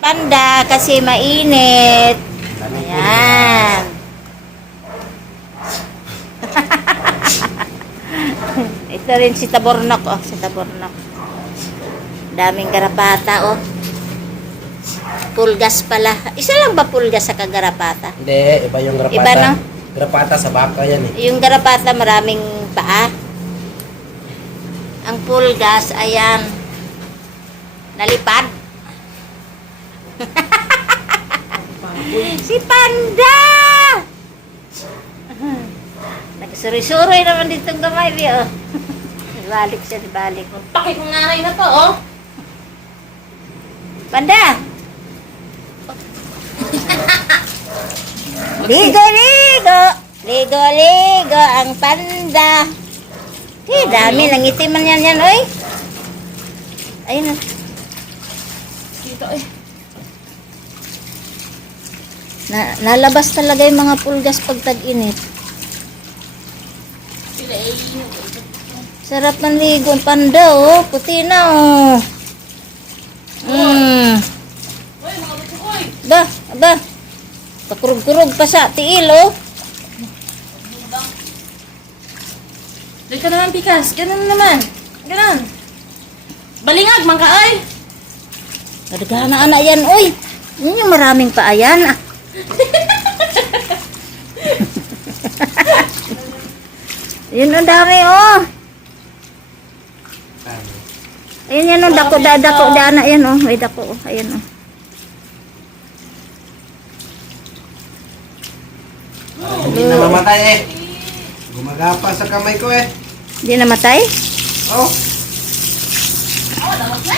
Panda kasi mainit. Ayan. Ito rin si Tabornok, oh, si Tabornok. Daming garapata, oh. Pulgas pala. Isa lang ba pulgas sa kagarapata? Hindi, iba yung garapata. Iba, no? Garapata sa baka yan eh. Yung garapata maraming paa. Ang pulgas, ayan. Nalipad. Si Panda! Nagsuri-suri naman ditong gamay, oh. Balik siya, balik. Pakit ng nanay na to, oh. Panda! Ligo-ligo! Ligo-ligo ang panda. Dami lang itiman yan, oy. Ayun na. Dito, eh. Nalabas talaga yung mga pulgas pag tag-init. Sila, eh. Sarap ng ligo ang panda, oh. Puti na, oh. Uy, mga bukoy. Ba, ba. Pakurog-kurog pa sa tiil, oh. Dali ka naman, Pikas. Ganun naman. Ganun. Balingag, man ka, ay. Nadagana anak yan, oy. Yun yung maraming paayan, ah. Yun ang dami, oh. Ayun yan, oh. Dako, dana yan, oh. May dako, oh. Ayan, oh. Hindi na mamatay eh. Gumagapa sa kamay ko eh. Hindi namatay? Oh. Oh, lawag na.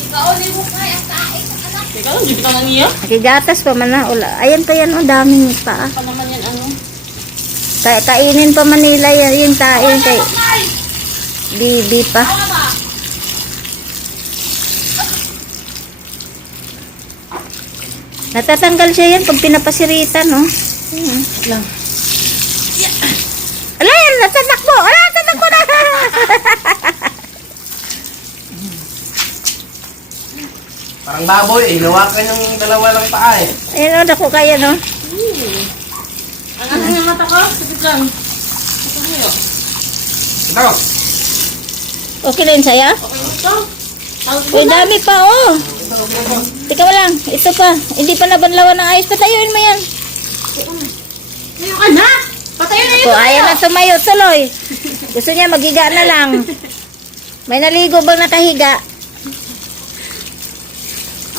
Ikaw, libok na. Ang tae sa anak. Teka lang, hindi ka nang iya. Nakigatas pa man na. Ula. Ayan pa yan, oh. Daming pa, ah. Pa naman yan, ano. Kainin pa Manila yan. Yung tain kay Bibi pa. Tawa ba? Natatanggal siya yan pag pinapasiritan, oh. Lang. Ala, yan, natatakbo! Ala, natatakbo na! Parang baboy eh. Hinawakan yung dalawa ng paa eh. Ayun, oh, dako kaya, no? Ang ano yung mata ko? Sabit lang. Ito ngayo. Ito. Okay lang sa'yo? Okay mo ito? Uy, dami pa, oh. Teka mo lang, ito pa. Hindi pa nabanlawan ng ayos. Patayuin mo yan. Ngayon ka na! Patayo na yun! Kung ayaw na tumayo, tuloy. Gusto niya maghiga na lang. May naligo bang nakahiga?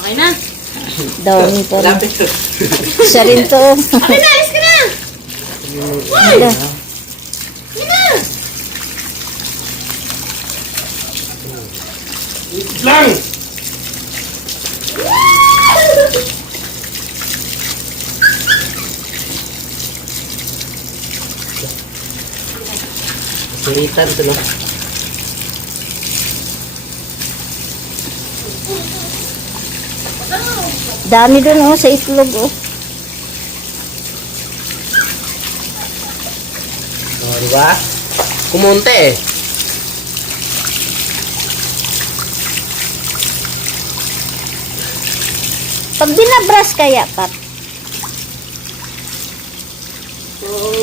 Okay na. Dami pa rin. Lapit ko. Siya rin to. Okay na! Alis ka na! Hala. Sige na! Lang! Siritan ito no? Dami dun, oh, sa itlog, oh. Oh, diba? Kumunti eh. Pag binabras kaya, Pat.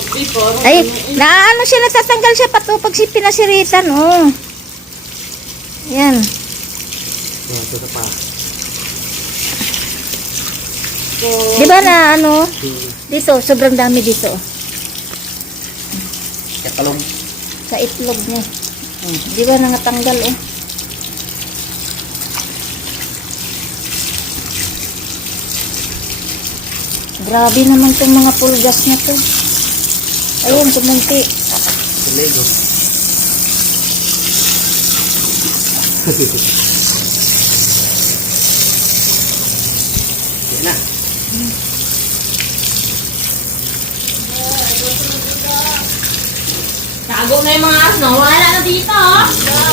Before. Ay, naano siya, natatanggal siya, Pat, oh, pag si pinasiritan, oh. Yan. Oh, ito pa. Di ba na, ano, dito, sobrang dami dito, oh. Katalog. Sa itlog niya. Di ba nangatanggal, oh. Grabe naman itong mga pulgas na to. Ayun, kumunti. Sa Lego. Yan na. Tago na yung mga asno. Wala na dito, oh.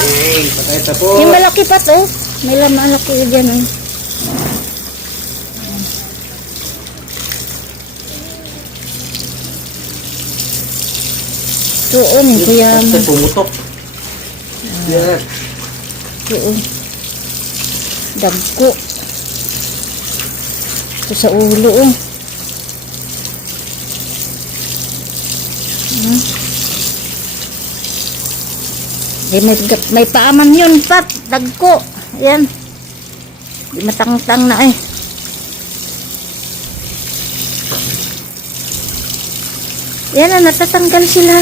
Hey, patay tapo. Yung malaki pa to. May malaki dyan, oh. Doon, kuya mo. Basta pumutok. Yan. Oo. Dagko. Ito sa ulo, oh. May paaman yun, Pat. Dagko. Ayan. Di matangtang na eh. Yan na, natatanggal sila.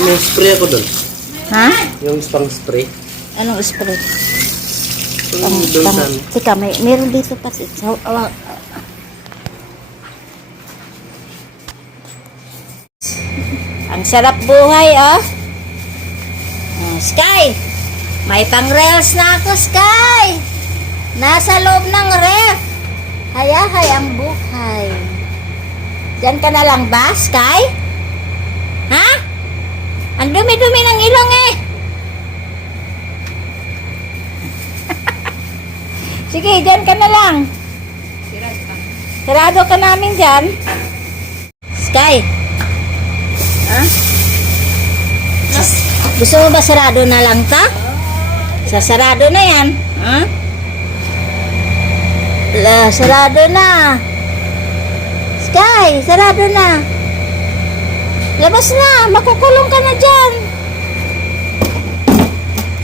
May spray ako doon. Ha? Yung pang spray. Anong spray? Yung doon sa... Teka, meron dito pa. Ang sarap buhay, oh. Oh, Sky, may pang-reels na ako, Sky. Nasa loob ng ref. Hayahay ang buhay. Diyan ka na lang ba, Sky? Ha? Ang dumi-dumi ng ilong eh. Sige, diyan ka na lang. Sarado ka namin diyan. Sky. Ha? Gusto mo ba sarado na lang ta? Sarado na yan. Ha? Sarado na. Sky, sarado na. Labas na. Makukulong ka na dyan.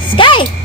Sky!